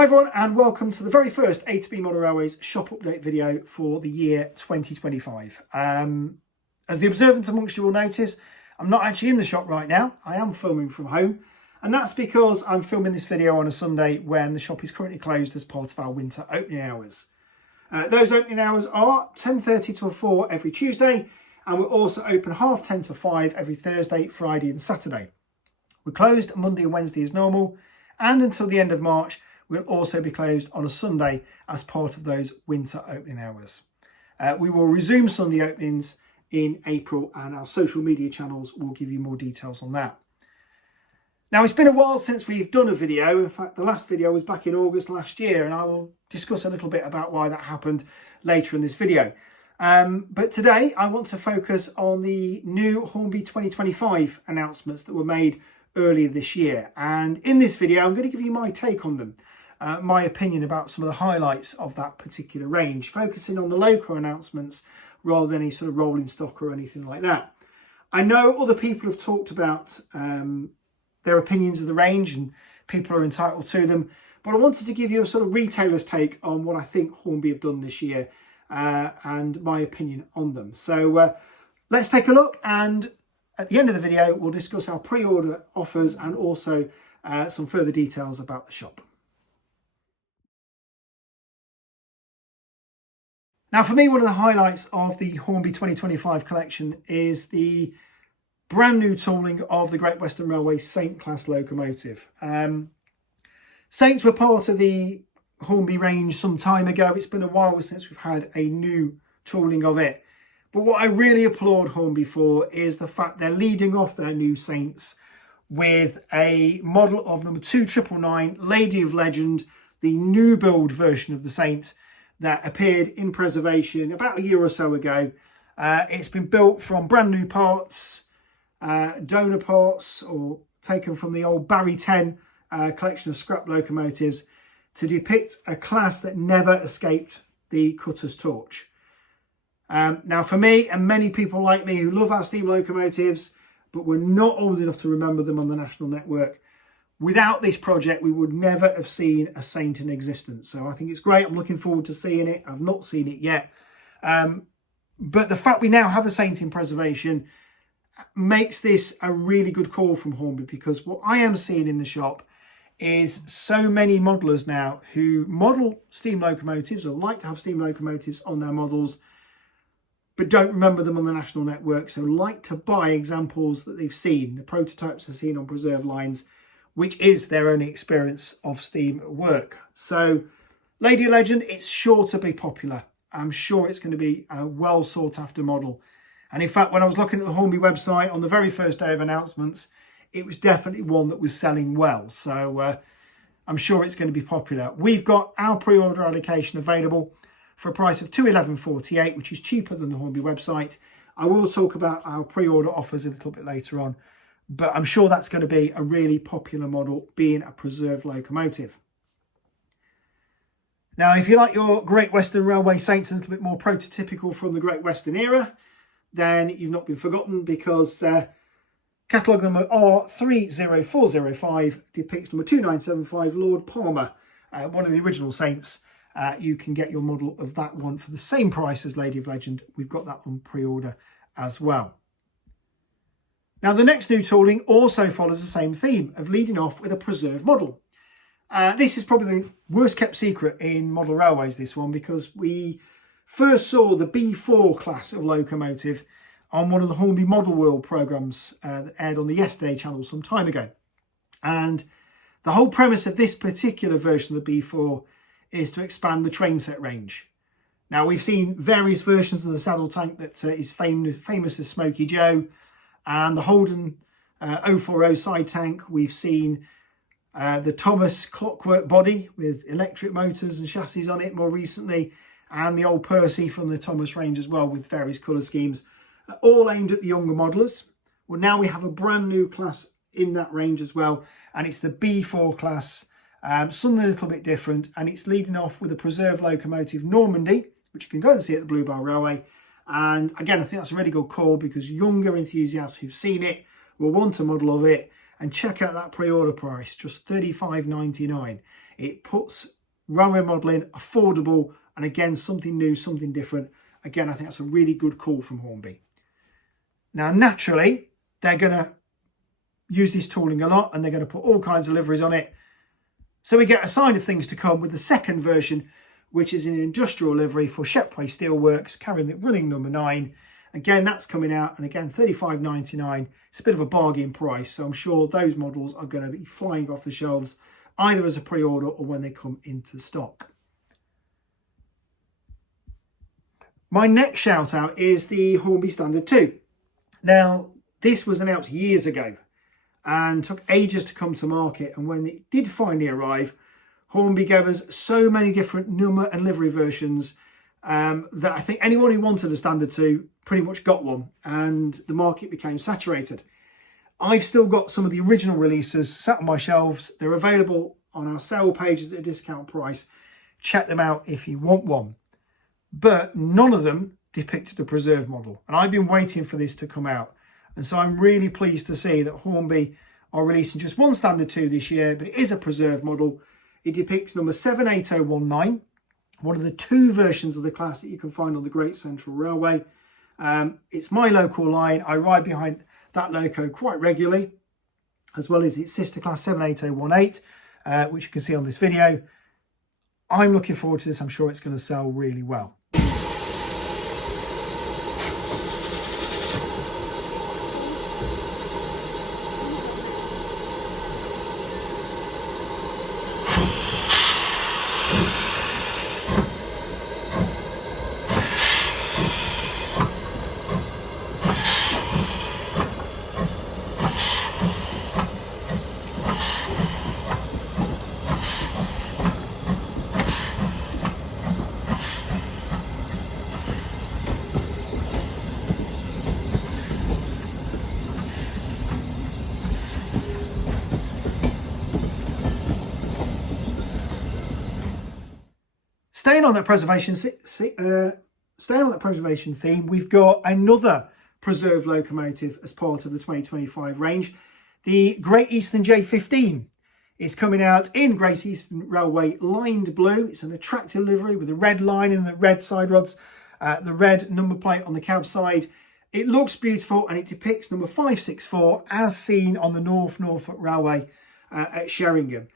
Hi everyone, and welcome to the very first A to B Model Railways shop update video for the year 2025. As the observant amongst you will notice, I'm not actually in the shop right now. I am filming from home, and that's because I'm filming this video on a Sunday when the shop is currently closed as part of our winter opening hours. Those opening hours are 10:30 till 4 every Tuesday, and we're also open 10:30 to 5 every Thursday, Friday and Saturday. We're closed Monday and Wednesday as normal, and until the end of March, we'll also be closed on a Sunday as part of those winter opening hours. We will resume Sunday openings in April, and our social media channels will give you more details on that. Now, it's been a while since we've done a video. In fact, the last video was back in August last year, and I will discuss a little bit about why that happened later in this video. But today I want to focus on the new Hornby 2025 announcements that were made earlier this year. And in this video, I'm going to give you my take on them. My opinion about some of the highlights of that particular range, focusing on the local announcements rather than any sort of rolling stock or anything like that. I know other people have talked about their opinions of the range, and people are entitled to them, but I wanted to give you a sort of retailer's take on what I think Hornby have done this year and my opinion on them. So let's take a look, and at the end of the video we'll discuss our pre-order offers and also some further details about the shop. Now, for me, one of the highlights of the Hornby 2025 collection is the brand new tooling of the Great Western Railway Saint class locomotive. Saints were part of the Hornby range some time ago. It's been a while since we've had a new tooling of it. But what I really applaud Hornby for is the fact they're leading off their new Saints with a model of number 2999, Lady of Legend, the new build version of the Saint, that appeared in preservation about a year or so ago. It's been built from brand new parts, donor parts, or taken from the old Barry 10 collection of scrap locomotives to depict a class that never escaped the cutter's torch. Now, for me and many people like me who love our steam locomotives, but were not old enough to remember them on the national network, without this project, we would never have seen a Saint in existence. So I think it's great. I'm looking forward to seeing it. I've not seen it yet. But the fact we now have a Saint in preservation makes this a really good call from Hornby, because what I am seeing in the shop is so many modelers now who model steam locomotives or like to have steam locomotives on their models, but don't remember them on the national network. So like to buy examples that they've seen, the prototypes they've seen on preserved lines, which is their only experience of steam work. So Lady Legend, it's sure to be popular. I'm sure it's going to be a well sought after model. And in fact, when I was looking at the Hornby website on the very first day of announcements, it was definitely one that was selling well. So I'm sure it's going to be popular. We've got our pre-order allocation available for a price of £211.48, which is cheaper than the Hornby website. I will talk about our pre-order offers a little bit later on, but I'm sure that's going to be a really popular model, being a preserved locomotive. Now, if you like your Great Western Railway Saints a little bit more prototypical from the Great Western era, then you've not been forgotten, because catalogue number R30405 depicts number 2975 Lord Palmer, one of the original Saints. You can get your model of that one for the same price as Lady of Legend. We've got that on pre-order as well. Now, the next new tooling also follows the same theme of leading off with a preserved model. This is probably the worst kept secret in model railways, this one, because we first saw the B4 class of locomotive on one of the Hornby Model World programmes that aired on the Yesterday channel some time ago. And the whole premise of this particular version of the B4 is to expand the train set range. Now, we've seen various versions of the saddle tank that is famous as Smoky Joe, and the Holden 040 side tank. We've seen the Thomas clockwork body with electric motors and chassis on it more recently, and the old Percy from the Thomas range as well, with various colour schemes, all aimed at the younger modelers. Well, now we have a brand new class in that range as well, and it's the B4 class, something a little bit different, and it's leading off with a preserved locomotive Normandy, which you can go and see at the Blue Bell Railway. And again, I think that's a really good call, because younger enthusiasts who've seen it will want a model of it, and check out that pre-order price, just £35.99. It puts railway modelling affordable, and again, something new, something different. Again, I think that's a really good call from Hornby. Now, naturally, they're going to use this tooling a lot, and they're going to put all kinds of liveries on it. So we get a sign of things to come with the second version, which is an industrial livery for Shepway Steelworks, carrying the running number 9. Again, that's coming out, and again, $35.99. It's a bit of a bargain price, so I'm sure those models are going to be flying off the shelves, either as a pre-order or when they come into stock. My next shout out is the Hornby Standard 2. Now, this was announced years ago and took ages to come to market, and when it did finally arrive, Hornby gave us so many different number and livery versions that I think anyone who wanted a Standard 2 pretty much got one, and the market became saturated. I've still got some of the original releases sat on my shelves. They're available on our sale pages at a discount price. Check them out if you want one. But none of them depicted a preserved model, and I've been waiting for this to come out. And so I'm really pleased to see that Hornby are releasing just one Standard 2 this year, but it is a preserved model. It depicts number 78019, one of the 2 versions of the class that you can find on the Great Central Railway. It's my local line. I ride behind that loco quite regularly, as well as its sister class 78018, which you can see on this video. I'm looking forward to this. I'm sure it's going to sell really well. Staying on that preservation theme, we've got another preserved locomotive as part of the 2025 range. The Great Eastern J15 is coming out in Great Eastern Railway lined blue. It's an attractive livery with a red line in the red side rods, the red number plate on the cab side. It looks beautiful, and it depicts number 564 as seen on the North Norfolk Railway at Sheringham.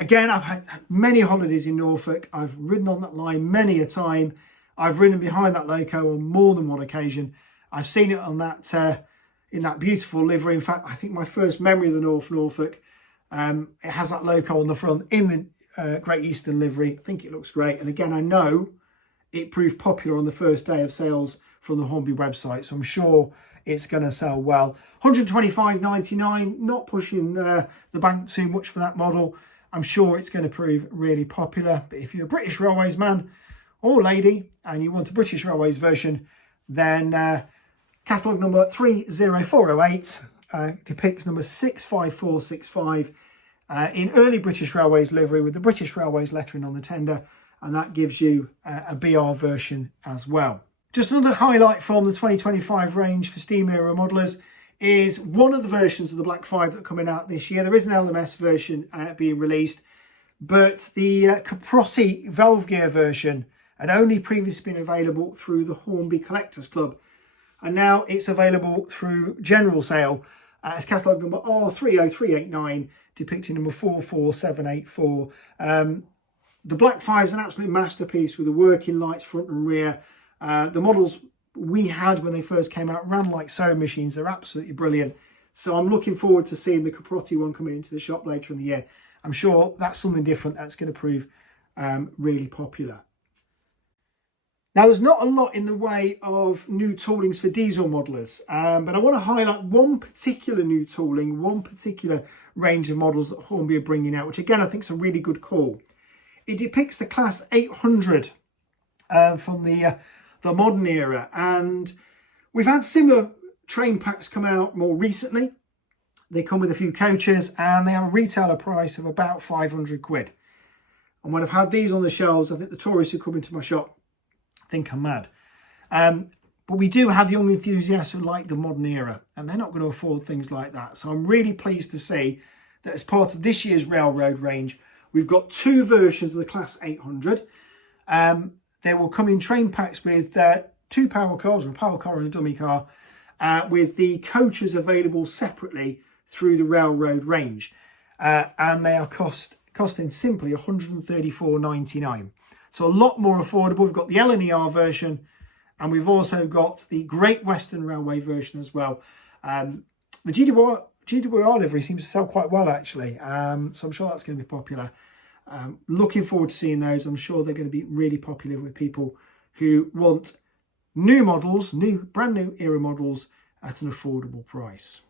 Again, I've had many holidays in Norfolk. I've ridden on that line many a time. I've ridden behind that loco on more than one occasion. I've seen it on that in that beautiful livery. In fact, I think my first memory of the North Norfolk, it has that loco on the front in the Great Eastern livery. I think it looks great. And again, I know it proved popular on the first day of sales from the Hornby website, so I'm sure it's going to sell well. $125.99, not pushing the bank too much for that model. I'm sure it's going to prove really popular. But if you're a British Railways man or lady and you want a British Railways version, then catalogue number 30408 depicts number 65465 in early British Railways livery with the British Railways lettering on the tender, and that gives you a BR version as well. Just another highlight from the 2025 range for steam era modelers is one of the versions of the Black 5 that are coming out this year. There is an LMS version being released, but the Caprotti valve gear version had only previously been available through the Hornby Collectors Club, and now it's available through general sale as catalogue number R30389, depicting number 44784. The Black 5 is an absolute masterpiece with the working lights front and rear. The models we had when they first came out ran like sewing machines. They're absolutely brilliant. So I'm looking forward to seeing the Caprotti one coming into the shop later in the year. I'm sure that's something different that's going to prove really popular. Now, there's not a lot in the way of new toolings for diesel modelers, but I want to highlight one particular new tooling, one particular range of models that Hornby are bringing out, which again I think is a really good call. It depicts the Class 800 from the modern era, and we've had similar train packs come out more recently. They come with a few coaches and they have a retailer price of about 500 quid. And when I've had these on the shelves, I think the tourists who come into my shop think I'm mad. But we do have young enthusiasts who like the modern era, and they're not going to afford things like that. So I'm really pleased to see that as part of this year's railroad range, We've got two versions of the Class 800. They will come in train packs with two power cars, or a power car and a dummy car, with the coaches available separately through the railroad range. And they are costing simply $134.99. So a lot more affordable. We've got the LNER version, and we've also got the Great Western Railway version as well. The GWR livery seems to sell quite well, actually. So I'm sure that's going to be popular. Looking forward to seeing those. I'm sure they're going to be really popular with people who want new models, brand new era models at an affordable price.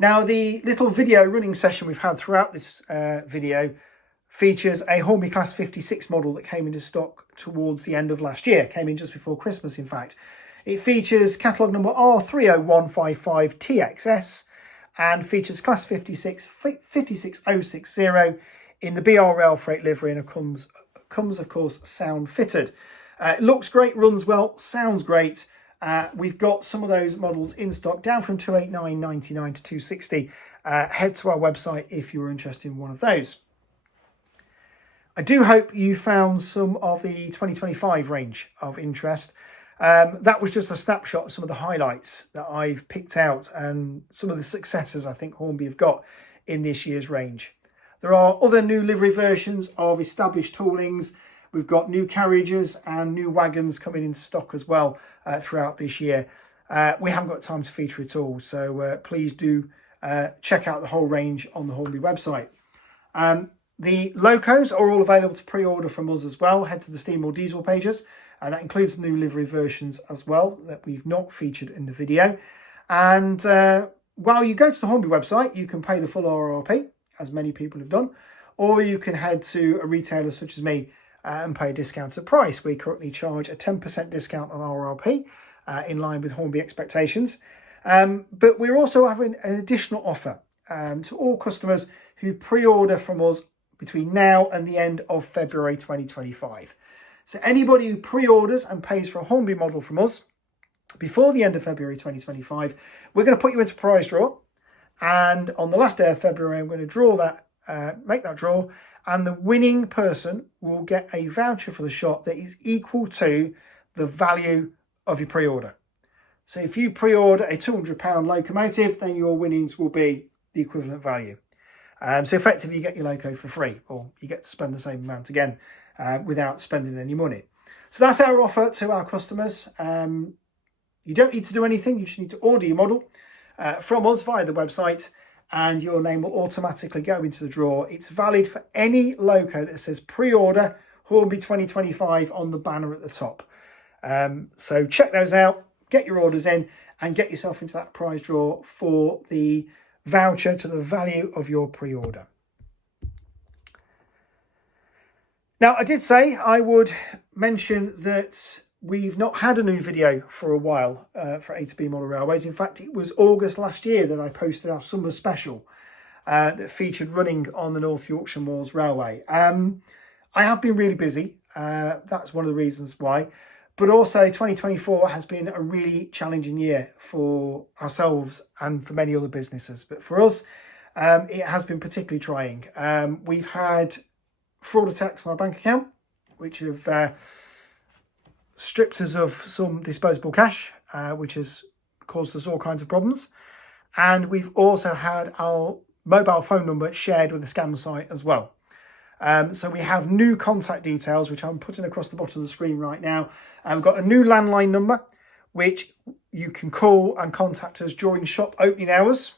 Now, the little video running session we've had throughout this video features a Hornby Class 56 model that came into stock towards the end of last year. Came in just before Christmas, in fact. It features catalogue number R30155TXS and features Class 56060 in the BR Rail Freight livery, and it comes of course, sound fitted. It looks great, runs well, sounds great. We've got some of those models in stock, down from $289.99 to $260. Head to our website if you're interested in one of those. I do hope you found some of the 2025 range of interest. That was just a snapshot of some of the highlights that I've picked out and some of the successes I think Hornby have got in this year's range. There are other new livery versions of established toolings. We've got new carriages and new wagons coming into stock as well throughout this year. We haven't got time to feature it all, so please do check out the whole range on the Hornby website. The locos are all available to pre-order from us as well. Head to the steam or diesel pages, and that includes new livery versions as well that we've not featured in the video. And while you go to the Hornby website, you can pay the full RRP, as many people have done, or you can head to a retailer such as me and pay a discounted price. We currently charge a 10% discount on RRP in line with Hornby expectations. But we're also having an additional offer to all customers who pre-order from us between now and the end of February 2025. So anybody who pre-orders and pays for a Hornby model from us before the end of February 2025, we're going to put you into a prize draw. And on the last day of February, I'm going to draw that, make that draw, and the winning person will get a voucher for the shop that is equal to the value of your pre-order. So if you pre-order a £200 locomotive, then your winnings will be the equivalent value. So effectively, you get your loco for free, or you get to spend the same amount again without spending any money. So that's our offer to our customers. You don't need to do anything. You just need to order your model from us via the website, and your name will automatically go into the draw. It's valid for any loco that says pre-order Hornby 2025 on the banner at the top. So check those out, get your orders in, and get yourself into that prize draw for the voucher to the value of your pre-order. Now, I did say I would mention that we've not had a new video for a while for A to B model railways. In fact, it was August last year that I posted our summer special that featured running on the North Yorkshire Moors Railway. I have been really busy. That's one of the reasons why. But also 2024 has been a really challenging year for ourselves and for many other businesses. But for us, it has been particularly trying. We've had fraud attacks on our bank account, which have stripped us of some disposable cash, which has caused us all kinds of problems. And we've also had our mobile phone number shared with a scam site as well. So we have new contact details, which I'm putting across the bottom of the screen right now. We've got a new landline number, which you can call and contact us during shop opening hours.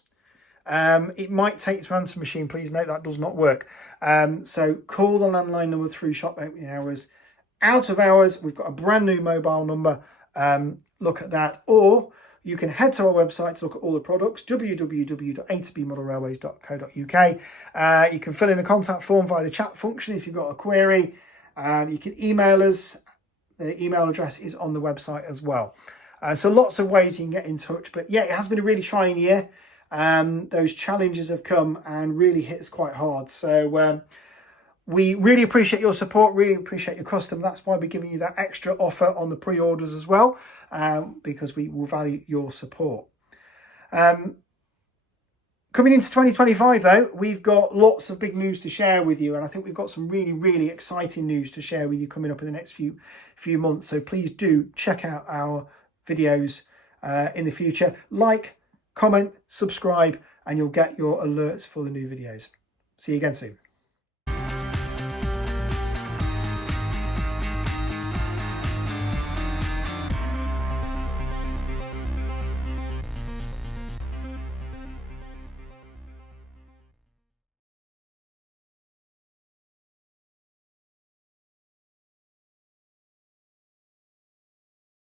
It might take you to answer machine. Please note that does not work. So call the landline number through shop opening hours. Out of hours, we've got a brand new mobile number. Look at that. Or you can head to our website to look at all the products, www.a2bmodelrailways.co.uk. You can fill in a contact form via the chat function if you've got a query. You can email us. The email address is on the website as well. So lots of ways you can get in touch. But yeah, it has been a really trying year. Those challenges have come and really hit us quite hard. So we really appreciate your support, really appreciate your custom. That's why we're giving you that extra offer on the pre-orders as well, because we will value your support. Coming into 2025 though, we've got lots of big news to share with you, and I think we've got some really, really exciting news to share with you coming up in the next few months. So please do check out our videos in the future. Like, comment, subscribe, and you'll get your alerts for the new videos. See you again soon.